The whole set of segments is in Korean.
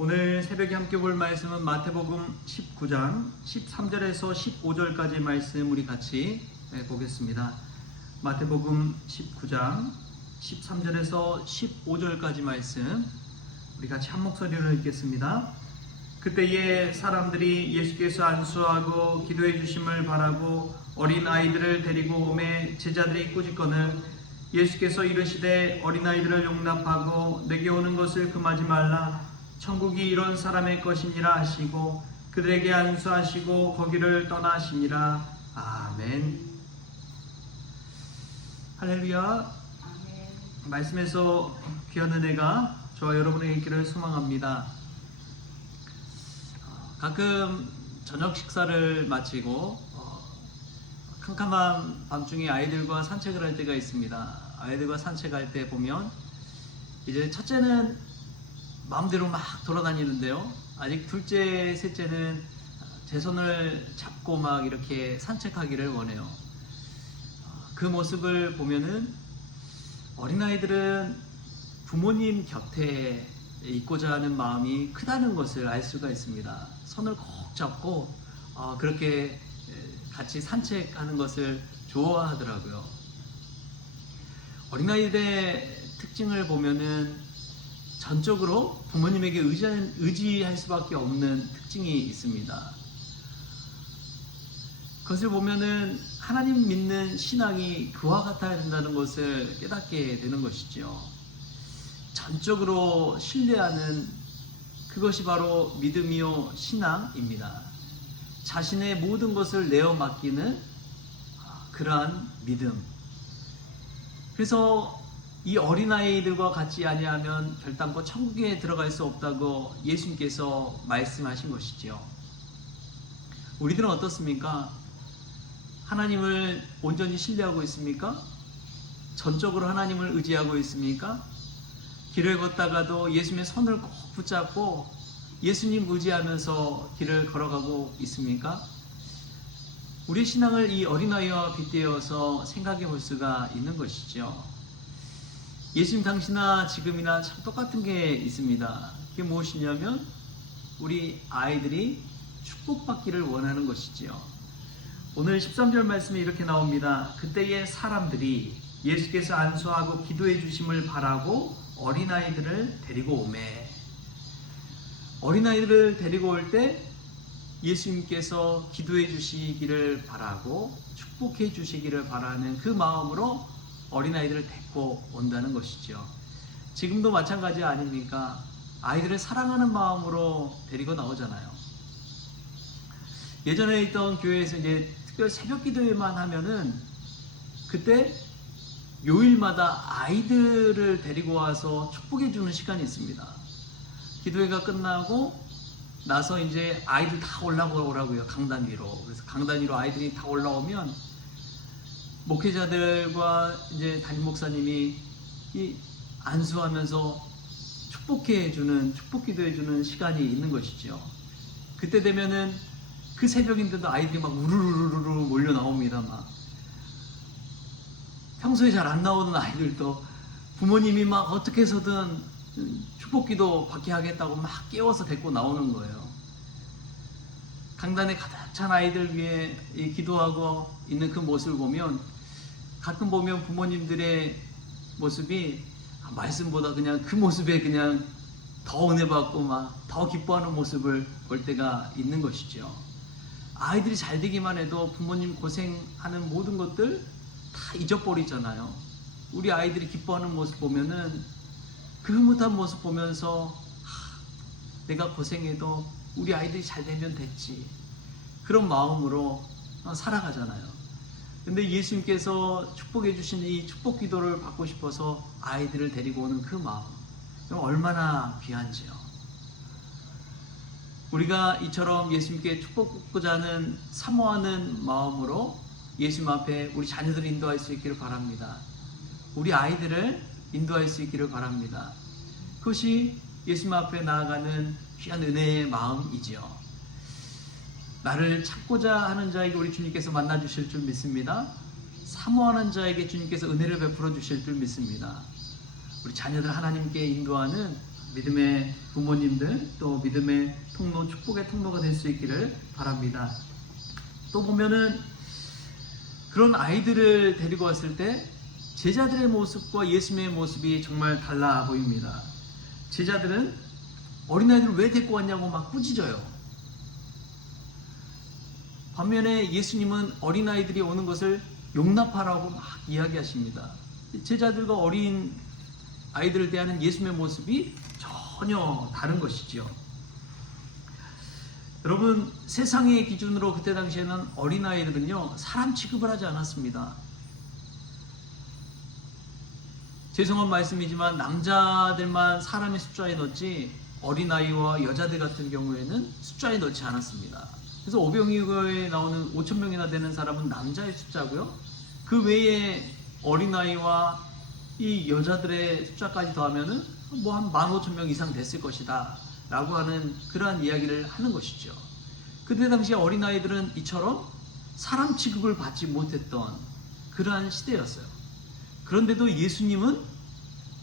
오늘 새벽에 함께 볼 말씀은 마태복음 19장 13절에서 15절까지 말씀 우리 같이 보겠습니다. 마태복음 19장 13절에서 15절까지 말씀 우리 같이 한 목소리로 읽겠습니다. 그때에 사람들이 예수께서 안수하고 기도해 주심을 바라고 어린 아이들을 데리고 오매 제자들이 꾸짖거늘 예수께서 이르시되 어린아이들을 용납하고 내게 오는 것을 금하지 말라. 천국이 이런 사람의 것이니라 하시고 그들에게 안수하시고 거기를 떠나시니라. 아멘. 할렐루야. 아멘. 말씀에서 귀한 은혜가 저와 여러분에게 있기를 소망합니다. 가끔 저녁 식사를 마치고 캄캄한 밤중에 아이들과 산책을 할 때가 있습니다. 아이들과 산책할 때 보면 이제 첫째는 마음대로 막 돌아다니는데요. 아직 둘째, 셋째는 제 손을 잡고 막 이렇게 산책하기를 원해요. 그 모습을 보면은 어린아이들은 부모님 곁에 있고자 하는 마음이 크다는 것을 알 수가 있습니다. 손을 꼭 잡고 그렇게 같이 산책하는 것을 좋아하더라고요. 어린아이들의 특징을 보면은 전적으로 부모님에게 의지할 수밖에 없는 특징이 있습니다. 그것을 보면은 하나님 믿는 신앙이 그와 같아야 된다는 것을 깨닫게 되는 것이죠. 전적으로 신뢰하는 그것이 바로 믿음이요 신앙입니다. 자신의 모든 것을 내어 맡기는 그러한 믿음. 그래서 이 어린아이들과 같이 아니하면 결단코 천국에 들어갈 수 없다고 예수님께서 말씀하신 것이죠. 우리들은 어떻습니까? 하나님을 온전히 신뢰하고 있습니까? 전적으로 하나님을 의지하고 있습니까? 길을 걷다가도 예수님의 손을 꼭 붙잡고 예수님 의지하면서 길을 걸어가고 있습니까? 우리 신앙을 이 어린아이와 빗대어서 생각해 볼 수가 있는 것이죠. 예수님 당시나 지금이나 참 똑같은 게 있습니다. 그게 무엇이냐면 우리 아이들이 축복받기를 원하는 것이지요. 오늘 13절 말씀에 이렇게 나옵니다. 그때의 사람들이 예수께서 안수하고 기도해 주심을 바라고 어린아이들을 데리고 오매. 어린아이들을 데리고 올 때 예수님께서 기도해 주시기를 바라고 축복해 주시기를 바라는 그 마음으로 어린아이들을 데리고 온다는 것이죠. 지금도 마찬가지 아닙니까? 아이들을 사랑하는 마음으로 데리고 나오잖아요. 예전에 있던 교회에서 이제 특별 새벽 기도회만 하면은 그때 요일마다 아이들을 데리고 와서 축복해 주는 시간이 있습니다. 기도회가 끝나고 나서 이제 아이들 다 올라오라고요. 강단 위로. 그래서 강단 위로 아이들이 다 올라오면 목회자들과 이제 담임 목사님이 이 안수하면서 축복해 주는, 축복 기도해 주는 시간이 있는 것이죠. 그때 되면은 그 새벽인데도 아이들이 막 우르르르르 몰려 나옵니다. 막 평소에 잘 안 나오는 아이들도 부모님이 막 어떻게 해서든 축복 기도 받게 하겠다고 막 깨워서 데리고 나오는 거예요. 강단에 가득 찬 아이들 위해 기도하고 있는 그 모습을 보면 가끔 보면 부모님들의 모습이 말씀보다 그냥 그 모습에 그냥 더 은혜 받고 막 더 기뻐하는 모습을 볼 때가 있는 것이죠. 아이들이 잘 되기만 해도 부모님 고생하는 모든 것들 다 잊어버리잖아요. 우리 아이들이 기뻐하는 모습 보면은 그 흐뭇한 모습 보면서 내가 고생해도 우리 아이들이 잘 되면 됐지. 그런 마음으로 살아가잖아요. 근데 예수님께서 축복해 주신 이 축복 기도를 받고 싶어서 아이들을 데리고 오는 그 마음, 얼마나 귀한지요. 우리가 이처럼 예수님께 축복받고자 하는 사모하는 마음으로 예수님 앞에 우리 자녀들을 인도할 수 있기를 바랍니다. 우리 아이들을 인도할 수 있기를 바랍니다. 그것이 예수님 앞에 나아가는 귀한 은혜의 마음이지요. 나를 찾고자 하는 자에게 우리 주님께서 만나 주실 줄 믿습니다. 사모하는 자에게 주님께서 은혜를 베풀어 주실 줄 믿습니다. 우리 자녀들 하나님께 인도하는 믿음의 부모님들, 또 믿음의 통로, 축복의 통로가 될 수 있기를 바랍니다. 또 보면은 그런 아이들을 데리고 왔을 때 제자들의 모습과 예수님의 모습이 정말 달라 보입니다. 제자들은 어린아이들을 왜 데리고 왔냐고 막 꾸짖어요. 반면에 예수님은 어린아이들이 오는 것을 용납하라고 막 이야기하십니다. 제자들과 어린 아이들을 대하는 예수님의 모습이 전혀 다른 것이죠. 여러분, 세상의 기준으로 그때 당시에는 어린아이들은요, 사람 취급을 하지 않았습니다. 죄송한 말씀이지만 남자들만 사람의 숫자에 넣지 어린아이와 여자들 같은 경우에는 숫자에 넣지 않았습니다. 그래서 오병이어에 나오는 5,000명이나 되는 사람은 남자의 숫자고요. 그 외에 어린아이와 이 여자들의 숫자까지 더하면은 뭐 한 15,000명 이상 됐을 것이다 라고 하는 그러한 이야기를 하는 것이죠. 그때 당시 어린아이들은 이처럼 사람 취급을 받지 못했던 그러한 시대였어요. 그런데도 예수님은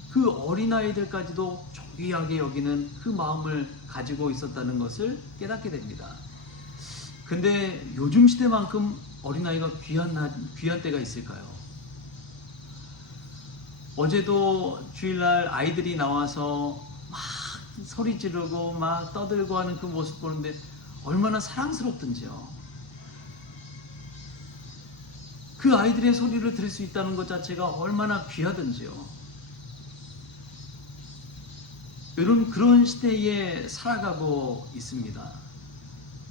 그 어린아이들까지도 존귀하게 여기는 그 마음을 가지고 있었다는 것을 깨닫게 됩니다. 근데 요즘 시대만큼 어린아이가 귀한 때가 있을까요? 어제도 주일날 아이들이 나와서 막 소리 지르고 막 떠들고 하는 그 모습 보는데 얼마나 사랑스럽든지요. 그 아이들의 소리를 들을 수 있다는 것 자체가 얼마나 귀하든지요. 여러분, 그런 시대에 살아가고 있습니다.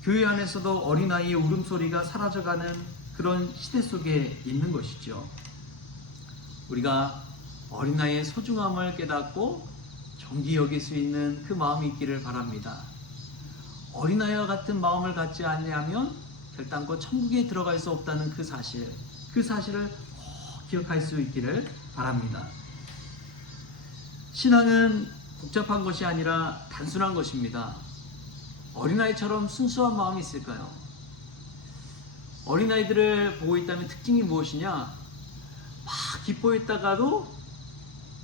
교회 안에서도 어린아이의 울음소리가 사라져가는 그런 시대 속에 있는 것이죠. 우리가 어린아이의 소중함을 깨닫고 존귀 여길 수 있는 그 마음이 있기를 바랍니다. 어린아이와 같은 마음을 갖지 않으면 결단코 천국에 들어갈 수 없다는 그 사실을 꼭 기억할 수 있기를 바랍니다. 신앙은 복잡한 것이 아니라 단순한 것입니다. 어린아이처럼 순수한 마음이 있을까요? 어린아이들을 보고 있다면 특징이 무엇이냐? 막 기뻐했다가도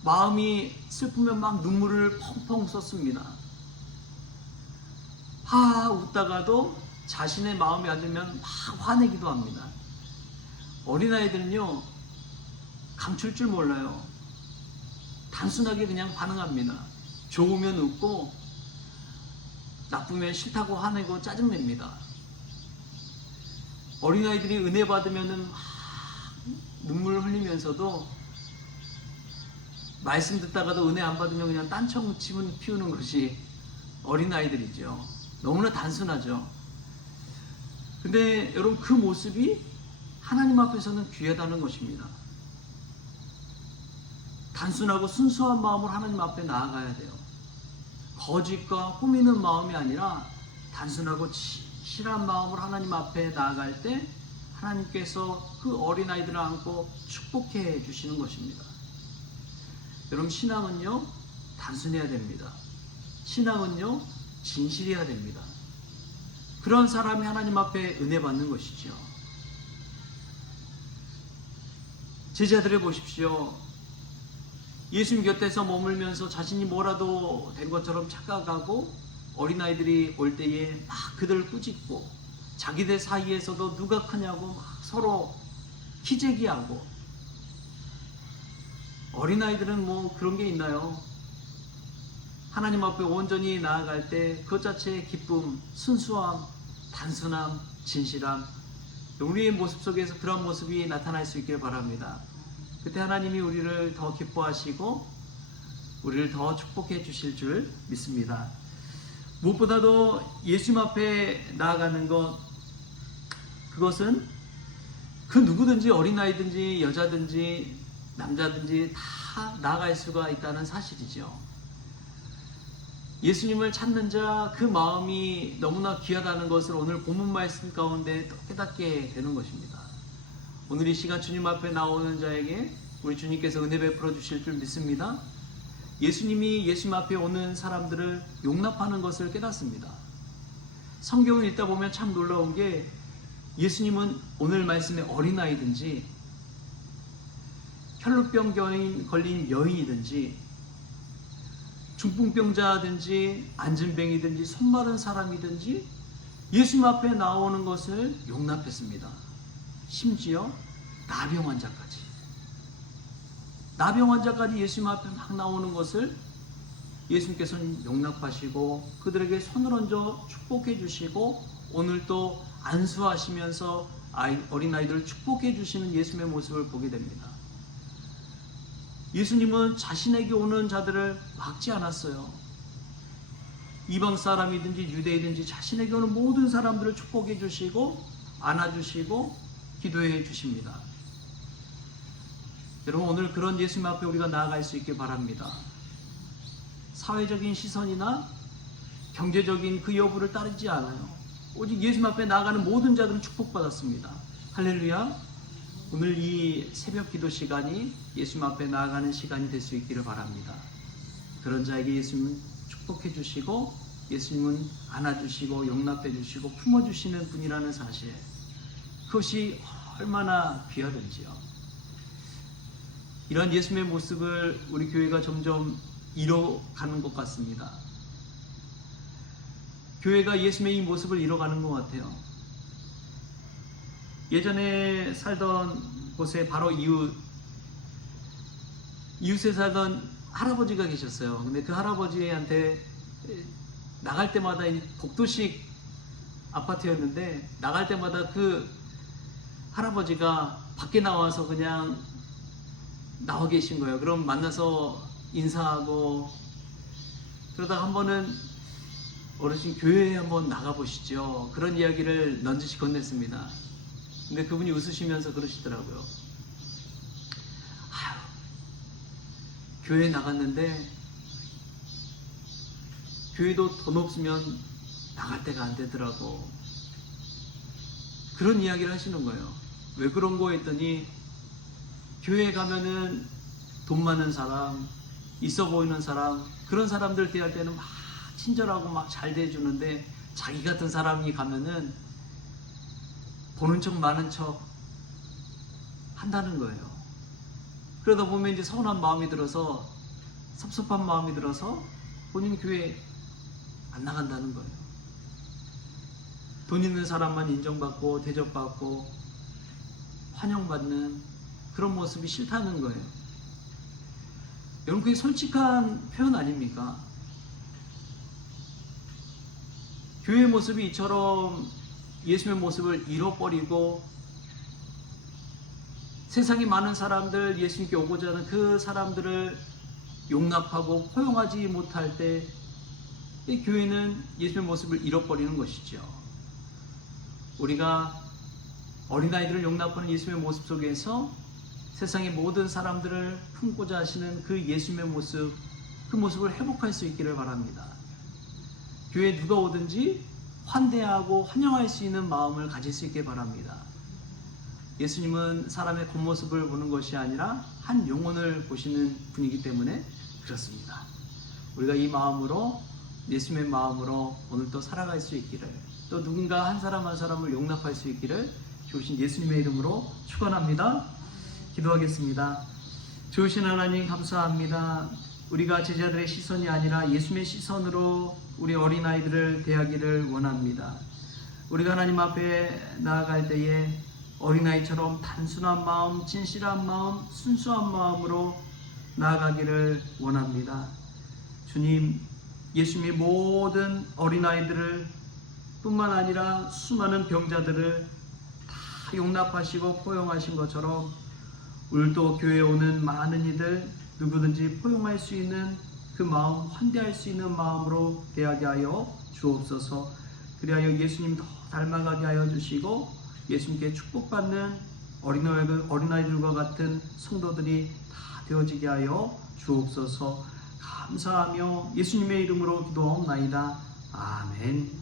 마음이 슬프면 막 눈물을 펑펑 쏟습니다. 웃다가도 자신의 마음이 안 들면 막 화내기도 합니다. 어린아이들은요, 감출 줄 몰라요. 단순하게 그냥 반응합니다. 좋으면 웃고 나쁘면 싫다고 화내고 짜증냅니다. 어린아이들이 은혜 받으면은 막 눈물 흘리면서도 말씀 듣다가도 은혜 안 받으면 그냥 딴청 피우는 것이 어린아이들이죠. 너무나 단순하죠. 근데 여러분, 그 모습이 하나님 앞에서는 귀하다는 것입니다. 단순하고 순수한 마음으로 하나님 앞에 나아가야 돼요. 거짓과 꾸미는 마음이 아니라 단순하고 진실한 마음으로 하나님 앞에 나아갈 때 하나님께서 그 어린아이들을 안고 축복해 주시는 것입니다. 여러분, 신앙은요, 단순해야 됩니다. 신앙은요, 진실해야 됩니다. 그런 사람이 하나님 앞에 은혜 받는 것이죠. 제자들을 보십시오. 예수님 곁에서 머물면서 자신이 뭐라도 된 것처럼 착각하고 어린아이들이 올 때에 막 그들을 꾸짖고 자기들 사이에서도 누가 크냐고 막 서로 키재기하고, 어린아이들은 뭐 그런 게 있나요? 하나님 앞에 온전히 나아갈 때 그것 자체의 기쁨, 순수함, 단순함, 진실함, 우리의 모습 속에서 그런 모습이 나타날 수 있길 바랍니다. 그때 하나님이 우리를 더 기뻐하시고 우리를 더 축복해 주실 줄 믿습니다. 무엇보다도 예수님 앞에 나아가는 것, 그것은 그 누구든지 어린아이든지 여자든지 남자든지 다 나아갈 수가 있다는 사실이죠. 예수님을 찾는 자, 그 마음이 너무나 귀하다는 것을 오늘 본문 말씀 가운데 또 깨닫게 되는 것입니다. 오늘 이 시간 주님 앞에 나오는 자에게 우리 주님께서 은혜 베풀어 주실 줄 믿습니다. 예수님이 예수님 앞에 오는 사람들을 용납하는 것을 깨닫습니다. 성경을 읽다 보면 참 놀라운 게, 예수님은 오늘 말씀에 어린아이든지 혈루병 걸린 여인이든지 중풍병자든지 안진뱅이든지 손마른 사람이든지 예수님 앞에 나오는 것을 용납했습니다. 심지어 나병 환자까지 예수님 앞에 막 나오는 것을 예수님께서는 용납하시고 그들에게 손을 얹어 축복해 주시고 오늘 또 안수하시면서 어린아이들을 축복해 주시는 예수님의 모습을 보게 됩니다. 예수님은 자신에게 오는 자들을 막지 않았어요. 이방 사람이든지 유대이든지 자신에게 오는 모든 사람들을 축복해 주시고 안아주시고 기도해 주십니다. 여러분, 오늘 그런 예수님 앞에 우리가 나아갈 수 있길 바랍니다. 사회적인 시선이나 경제적인 그 여부를 따르지 않아요. 오직 예수님 앞에 나아가는 모든 자들은 축복받았습니다. 할렐루야. 오늘 이 새벽 기도 시간이 예수님 앞에 나아가는 시간이 될 수 있기를 바랍니다. 그런 자에게 예수님은 축복해 주시고 예수님은 안아주시고 용납해 주시고 품어주시는 분이라는 사실, 그것이 얼마나 귀하든지요. 이런 예수님의 모습을 우리 교회가 점점 잃어가는 것 같습니다. 교회가 예수님의 이 모습을 잃어가는 것 같아요. 예전에 살던 곳에 바로 이웃에 살던 할아버지가 계셨어요. 근데 그 할아버지한테 나갈 때마다 복도식 아파트였는데 나갈 때마다 그 할아버지가 밖에 나와서 그냥 나와 계신 거예요. 그럼 만나서 인사하고, 그러다가 한 번은 어르신 교회에 한번 나가보시죠, 그런 이야기를 넌지시 건넸습니다. 근데 그분이 웃으시면서 그러시더라고요. 아유, 교회에 나갔는데 교회도 돈 없으면 나갈 데가 안 되더라고. 그런 이야기를 하시는 거예요. 왜 그런 거 했더니 교회에 가면은 돈 많은 사람, 있어 보이는 사람, 그런 사람들 대할 때는 막 친절하고 막 잘 대해주는데 자기 같은 사람이 가면은 보는 척 많은 척 한다는 거예요. 그러다 보면 이제 서운한 마음이 들어서, 섭섭한 마음이 들어서 본인 교회 안 나간다는 거예요. 돈 있는 사람만 인정받고 대접받고 환영받는 그런 모습이 싫다는 거예요. 여러분, 그게 솔직한 표현 아닙니까? 교회의 모습이 이처럼 예수님의 모습을 잃어버리고 세상에 많은 사람들, 예수님께 오고자 하는 그 사람들을 용납하고 포용하지 못할 때 이 교회는 예수님의 모습을 잃어버리는 것이죠. 우리가 어린아이들을 용납하는 예수님의 모습 속에서 세상의 모든 사람들을 품고자 하시는 그 예수님의 모습, 그 모습을 회복할 수 있기를 바랍니다. 교회에 누가 오든지 환대하고 환영할 수 있는 마음을 가질 수 있길 바랍니다. 예수님은 사람의 겉모습을 보는 것이 아니라 한 영혼을 보시는 분이기 때문에 그렇습니다. 우리가 이 마음으로, 예수님의 마음으로 오늘 또 살아갈 수 있기를, 또 누군가 한 사람 한 사람을 용납할 수 있기를 주신 예수님의 이름으로 축원합니다. 기도하겠습니다. 좋으신 하나님, 감사합니다. 우리가 제자들의 시선이 아니라 예수님의 시선으로 우리 어린아이들을 대하기를 원합니다. 우리가 하나님 앞에 나아갈 때에 어린아이처럼 단순한 마음, 진실한 마음, 순수한 마음으로 나아가기를 원합니다. 주님, 예수님이 모든 어린아이들을 뿐만 아니라 수많은 병자들을 다 용납하시고 포용하신 것처럼 오늘도 교회에 오는 많은 이들 누구든지 포용할 수 있는 그 마음, 환대할 수 있는 마음으로 대하게 하여 주옵소서. 그리하여 예수님 더 닮아가게 하여 주시고 예수님께 축복받는 어린아이들과 같은 성도들이 다 되어지게 하여 주옵소서. 감사하며 예수님의 이름으로 기도하옵나이다. 아멘.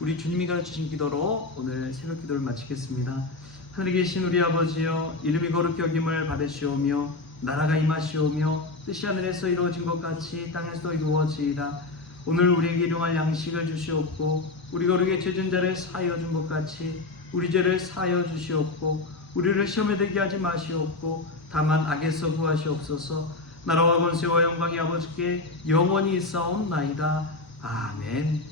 우리 주님이 가르치신 기도로 오늘 새벽 기도를 마치겠습니다. 하늘에 계신 우리 아버지여, 이름이 거룩히 여김을 받으시오며 나라가 임하시오며 뜻이 하늘에서 이루어진 것 같이 땅에서도 이루어지이다. 오늘 우리에게 일용할 양식을 주시옵고 우리가 우리에게 죄진 자를 사하여 준 것 같이 우리 죄를 사하여 주시옵고 우리를 시험에 들게 하지 마시옵고 다만 악에서 구하시옵소서. 나라와 권세와 영광이 아버지께 영원히 있사옵나이다. 아멘.